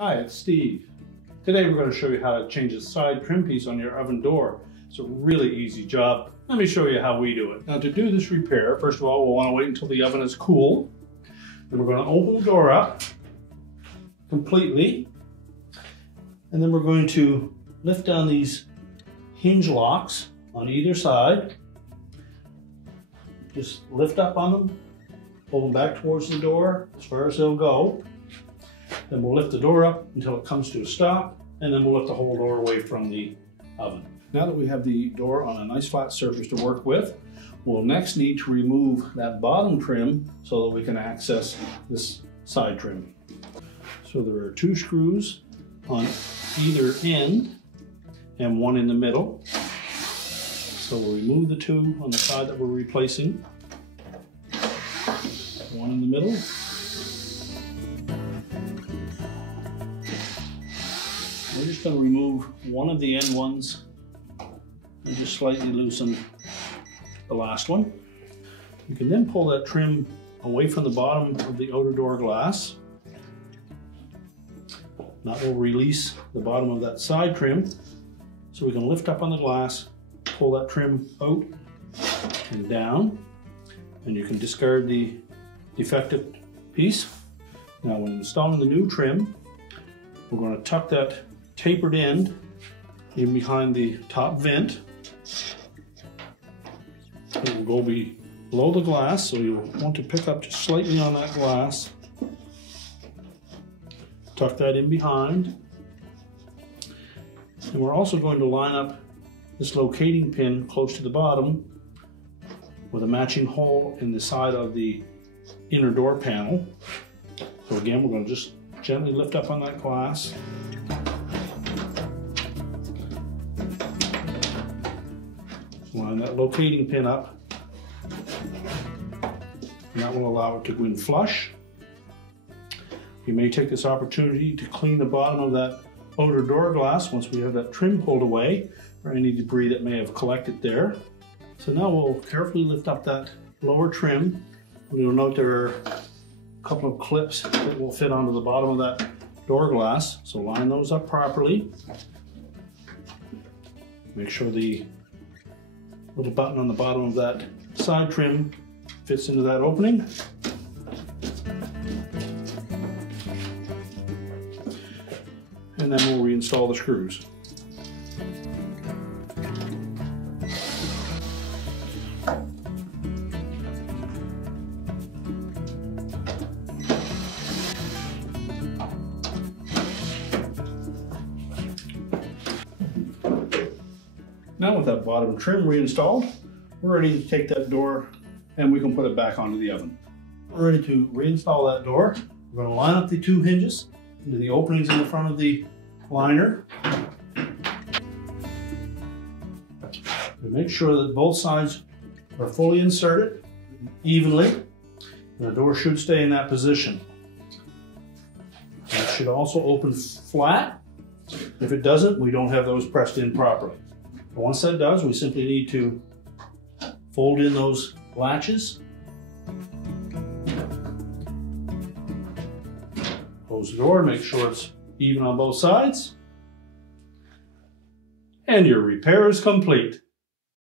Hi, it's Steve. Today we're going to show you how to change the side trim piece on your oven door. It's a really easy job. Let me show you how we do it. Now, to do this repair, first of all, we'll want to wait until the oven is cool. Then we're going to open the door up completely. And then we're going to lift down these hinge locks on either side. Just lift up on them, pull them back towards the door as far as they'll go. Then we'll lift the door up until it comes to a stop, and then we'll lift the whole door away from the oven. Now that we have the door on a nice flat surface to work with, we'll next need to remove that bottom trim so that we can access this side trim. So there are 2 screws on either end and 1 in the middle. So we'll remove the 2 on the side that we're replacing. 1 in the middle. We're just going to remove one of the end ones and just slightly loosen the last one. You can then pull that trim away from the bottom of the outer door glass. That will release the bottom of that side trim, so we can lift up on the glass, pull that trim out and down, and you can discard the defective piece. Now, when installing the new trim, we're going to tuck that tapered end in behind the top vent. It will go below the glass, so you'll want to pick up just slightly on that glass. Tuck that in behind. And we're also going to line up this locating pin close to the bottom with a matching hole in the side of the inner door panel. So again, we're going to just gently lift up on that glass. Line that locating pin up, and that will allow it to go in flush. You may take this opportunity to clean the bottom of that outer door glass once we have that trim pulled away, or any debris that may have collected there. So now we'll carefully lift up that lower trim. You'll note there are a couple of clips that will fit onto the bottom of that door glass, so line those up properly. Make sure the little button on the bottom of that side trim fits into that opening. And then we'll reinstall the screws. Now with that bottom trim reinstalled, we're ready to take that door and we can put it back onto the oven. We're ready to reinstall that door. We're going to line up the 2 hinges into the openings in the front of the liner. We make sure that both sides are fully inserted evenly, and the door should stay in that position. It should also open flat. If it doesn't, we don't have those pressed in properly. But once that does, we simply need to fold in those latches, close the door, make sure it's even on both sides, and your repair is complete.